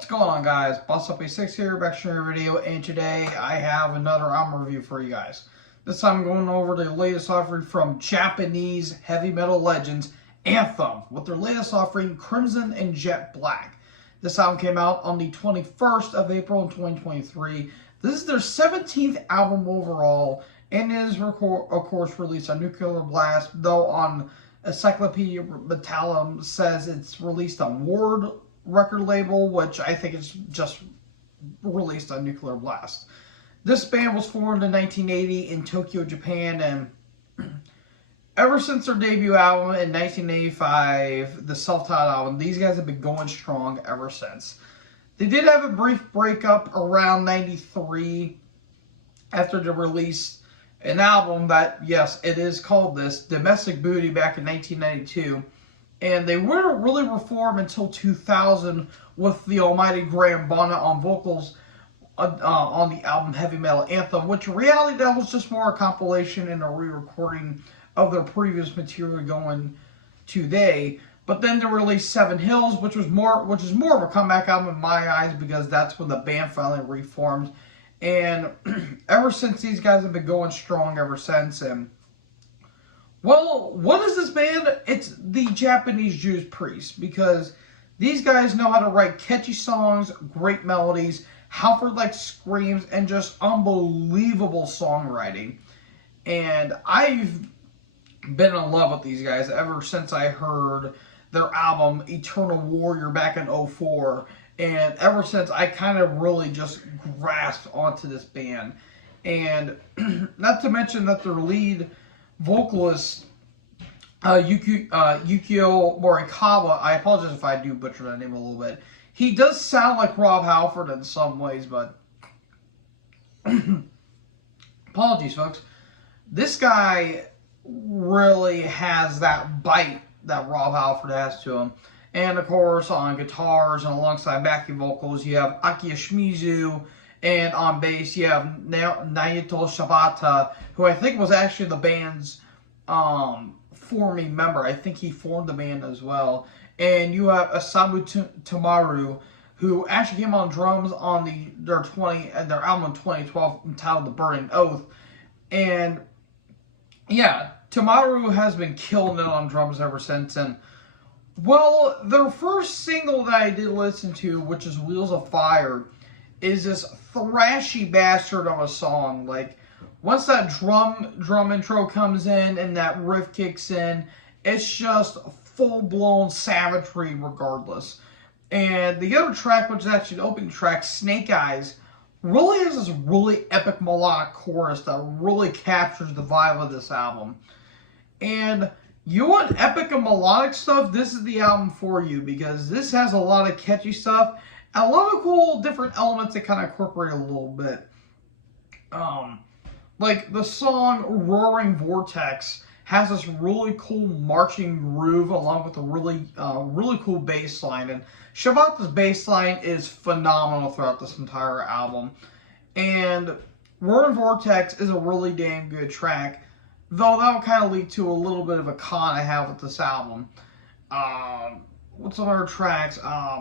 What's going on, guys? BossUp86 here, back to your video, and today I have another album review for you guys. This time I'm going over the latest offering from Japanese heavy metal legends, Anthem, with their latest offering, Crimson and Jet Black. This album came out on the 21st of April in 2023. This is their 17th album overall, and it is, of course, released on Nuclear Blast, though on Encyclopedia Metallum says it's released on Ward record label, which I think is just released on Nuclear Blast. This band was formed in 1980 in Tokyo, Japan, and ever since their debut album in 1985, the self-titled album, these guys have been going strong ever since. They did have a brief breakup around 93 after they released an album that, yes, it is called this, Domestic Booty, back in 1992. And they weren't really reformed until 2000 with the almighty Graham Bonnet on vocals on the album Heavy Metal Anthem, which in reality that was just more a compilation and a re-recording of their previous material going today. But then they released Seven Hills, which is more of a comeback album in my eyes, because that's when the band finally reformed. And ever since, these guys have been going strong ever since. And well, what is this band? It's the Japanese Judas Priest, because these guys know how to write catchy songs, great melodies, Halford-like screams, and just unbelievable songwriting. And I've been in love with these guys ever since I heard their album Eternal Warrior back in 2004. And ever since, I kind of really just grasped onto this band. And not to mention that their lead vocalist, Yukio Morikawa, I apologize if I do butcher that name a little bit. He does sound like Rob Halford in some ways, but apologies, folks. This guy really has that bite that Rob Halford has to him. And of course, on guitars and alongside backing vocals, you have Akiya Shimizu. And on bass, you have Naoto Shibata, who I think was actually the band's forming member. I think he formed the band as well. And you have Asabu Tamaru, who actually came on drums on their album in 2012 entitled The Burning Oath. And yeah, Tamaru has been killing it on drums ever since. And well, their first single that I did listen to, which is Wheels of Fire, is this thrashy bastard of a song. Like, once that drum intro comes in and that riff kicks in, it's just full-blown savagery regardless. And the other track, which is actually the opening track, Snake Eyes, really has this really epic melodic chorus that really captures the vibe of this album. And you want epic and melodic stuff, this is the album for you, because this has a lot of catchy stuff. And a lot of cool different elements that kind of incorporate a little bit. Like the song Roaring Vortex has this really cool marching groove along with a really cool bass line. And Shibata's bass line is phenomenal throughout this entire album. And Roaring Vortex is a really damn good track, though that'll kind of lead to a little bit of a con I have with this album. What's some other tracks?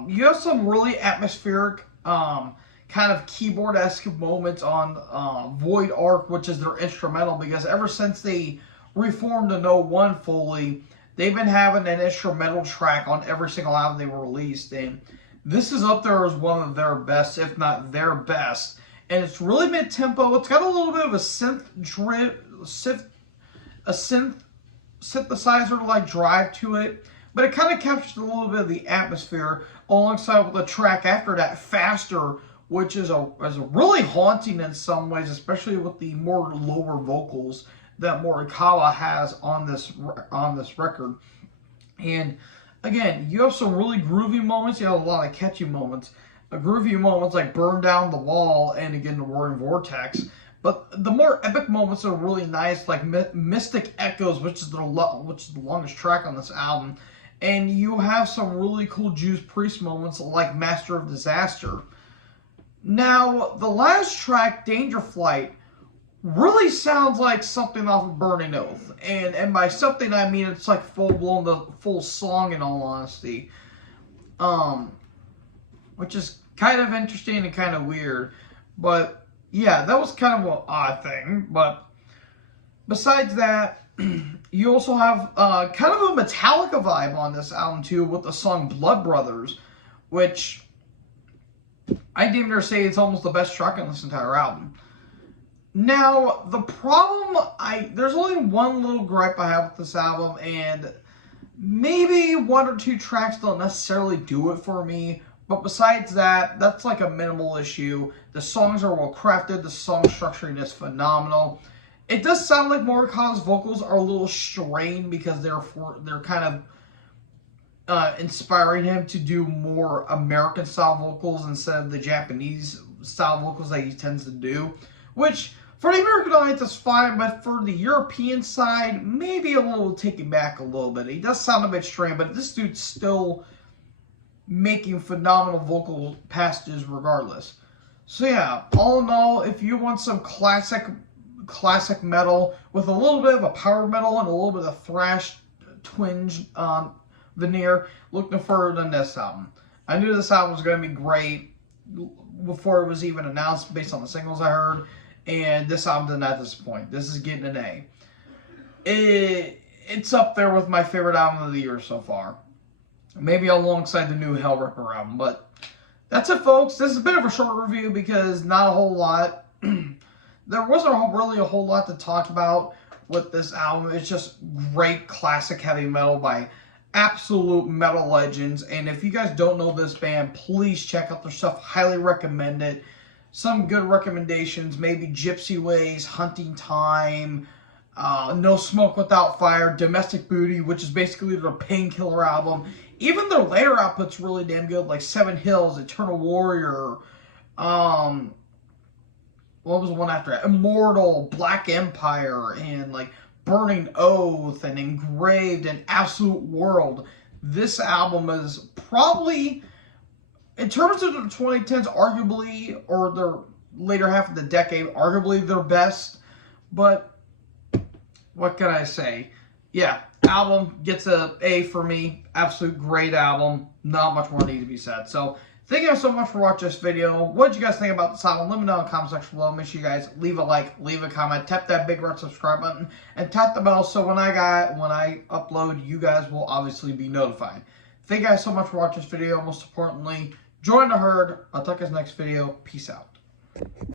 You have some really atmospheric, kind of keyboard-esque moments on Void Arc, which is their instrumental, because ever since they reformed in 01 fully, they've been having an instrumental track on every single album they were released. And this is up there as one of their best, if not their best. And it's really mid-tempo. It's got a little bit of a synthesizer-like drive to it. But it kind of captures a little bit of the atmosphere alongside with the track after that, Faster, which is a really haunting in some ways, especially with the more lower vocals that Morikawa has on this record. And again, you have some really groovy moments. You have a lot of catchy moments. Groovy moments like Burn Down the Wall and again the Roaring Vortex. But the more epic moments are really nice, like Mystic Echoes, which is the longest track on this album. And you have some really cool Judas Priest moments like Master of Disaster. Now, the last track, Danger Flight, really sounds like something off of Burning Oath. And by something, I mean it's like full-blown, the full song in all honesty. Which is kind of interesting and kind of weird. But yeah, that was kind of an odd thing. But besides that, you also have kind of a Metallica vibe on this album too, with the song Blood Brothers, which I deem to say it's almost the best track on this entire album. Now, the problem, there's only one little gripe I have with this album, and maybe one or two tracks don't necessarily do it for me, but besides that, that's like a minimal issue. The songs are well crafted, the song structuring is phenomenal. It does sound like Morikawa's vocals are a little strained because they're kind of inspiring him to do more American-style vocals instead of the Japanese-style vocals that he tends to do, which for the American audience is fine, but for the European side, maybe a little taken back a little bit. He does sound a bit strained, but this dude's still making phenomenal vocal passages regardless. So yeah, all in all, if you want some classic metal with a little bit of a power metal and a little bit of thrash twinge veneer, look no further than this album. I knew this album was going to be great before it was even announced based on the singles I heard, and this album did not disappoint. This is getting an A. It's up there with my favorite album of the year so far. Maybe alongside the new Hellripper album, but that's it, folks. This is a bit of a short review because not a whole lot. There wasn't really a whole lot to talk about with this album. It's just great classic heavy metal by absolute metal legends. And if you guys don't know this band, please check out their stuff. Highly recommend it. Some good recommendations, maybe Gypsy Ways, Hunting Time, No Smoke Without Fire, Domestic Booty, which is basically their Painkiller album. Even their later output's really damn good, like Seven Hills, Eternal Warrior, what was the one after that? Immortal, Black Empire, and like Burning Oath, and Engraved, and Absolute World. This album is probably, in terms of the 2010s, arguably, or their later half of the decade, arguably their best. But what can I say? Yeah, album gets an A for me. Absolute great album. Not much more needs to be said. So, thank you guys so much for watching this video. What did you guys think about this album? Let me know in the comment section below. Make sure you guys leave a like, leave a comment, tap that big red subscribe button, and tap the bell so when I upload, you guys will obviously be notified. Thank you guys so much for watching this video. Most importantly, join the herd. I'll talk to you guys next video. Peace out.